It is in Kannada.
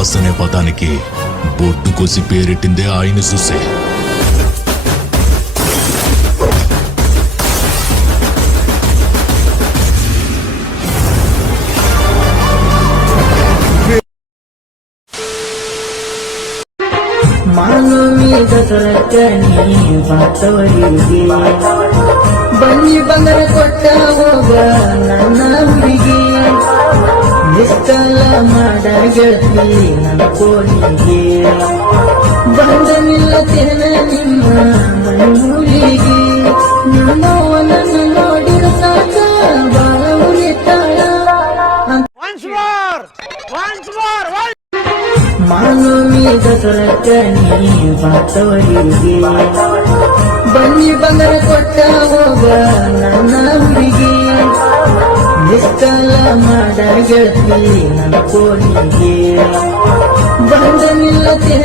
బాస్ అనే పదానికి బొడ్డు కోసి పేరెట్టిందే ఆయన చూసే. ಮಾನವೀಯ ದಸರಕ್ಕನಿ ಬಾತವರಿಗೆ ಬನ್ನಿ ಬಂದರ ಕೊಟ್ಟ ಹೋಗ ನನ್ನ ಹುಡುಗಿ ನಿಷ್ಕಲ ಮಾಡ ಗೆಳತಿ ನನ್ನ ಕೋಣಿಗೆ ಬಂದ ನಿಲ್ಲತೇನೆ ನಿಮ್ಮ ಮನೂರಿಗೆ ನನ್ನವನನ್ನು ನೋಡಿದ ಸಾಕ ಬಾಳ ಉಳಿತಾಳ. ಮಾನವೀಯ ದಸರಕ್ಕನಿ ಬಾತವರಿಗೆ ಬನ್ನಿ ಬಂದರ ಕೊಟ್ಟ ಹೋಗ ನನ್ನ ಹುಡುಗಿ ನಿಷ್ಕಲ ಮಾಡ ಗೆಳತಿ ನನ್ನ ಕೋಣಿಗೆ ಬಂದ ನಿಲ್ಲತೆ